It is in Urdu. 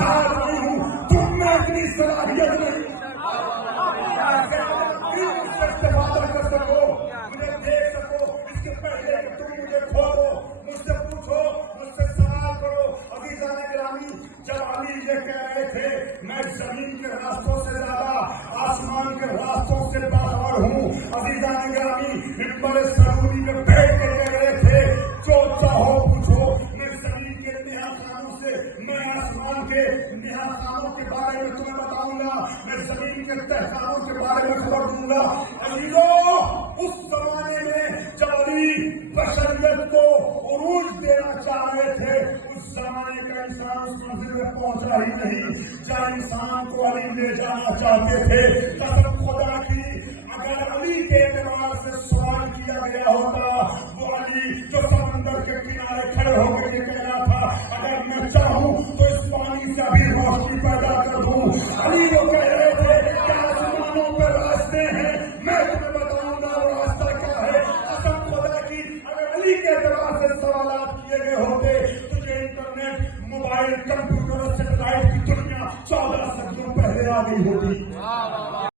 ذات نہیں ہوں، تم میں اتنی صلاحیت نہیں سے استفادہ کر سکو، مجھے دیکھ سکو، اس کے پہلے کہ تم مجھے کھولو، مجھ سے پوچھو، مجھ سے سوال کرو۔ عزیزان گرامی، جب علی یہ کہہ رہے تھے میں زمین کے راستوں سے زیادہ آسمان کے راستوں سے باخبر ہوں، عزیزان گرامی ممبر سرونی میں بیٹھ کے کہہ رہے تھے جو چاہو پوچھو، میں زمین کے نہا خانوں سے، میں آسمان کے نہا خانوں کے بارے میں تمہیں بتاؤں گا، میں زمین کے تہخانوں کے بارے میں خبر دوں گا۔ عزیزو، اس زمانے میں جب علی بشریت کو عروج دینا چاہ رہے تھے، اس زمانے کا انسان اس منزل میں پہنچا ہی نہیں جہاں انسان کو علی لے جانا چاہتے تھے۔ قسم خدا کی، اگر علی کے اعتبار سے سوال کیا گیا ہوتا، وہ علی جو سمندر کے کنارے کھڑے ہو کے یہ کہہ رہا تھا اگر میں چاہوں تو اس پانی سے ابھی روشنی پیدا کر دوں، علی وہ کہہ رہے تھے کہ آسمانوں پہ راستے ہیں، میں تمہیں بتاؤں گا وہ راستہ کیا ہے۔ قسم خدا کی، اگر علی کے اعتبار سے سوالات کیے گئے ہوتے تو یہ انٹرنیٹ، موبائل، کمپیوٹر، سیٹلائٹ کی دنیا 14 صدیوں پہلے آ گئی ہوتی۔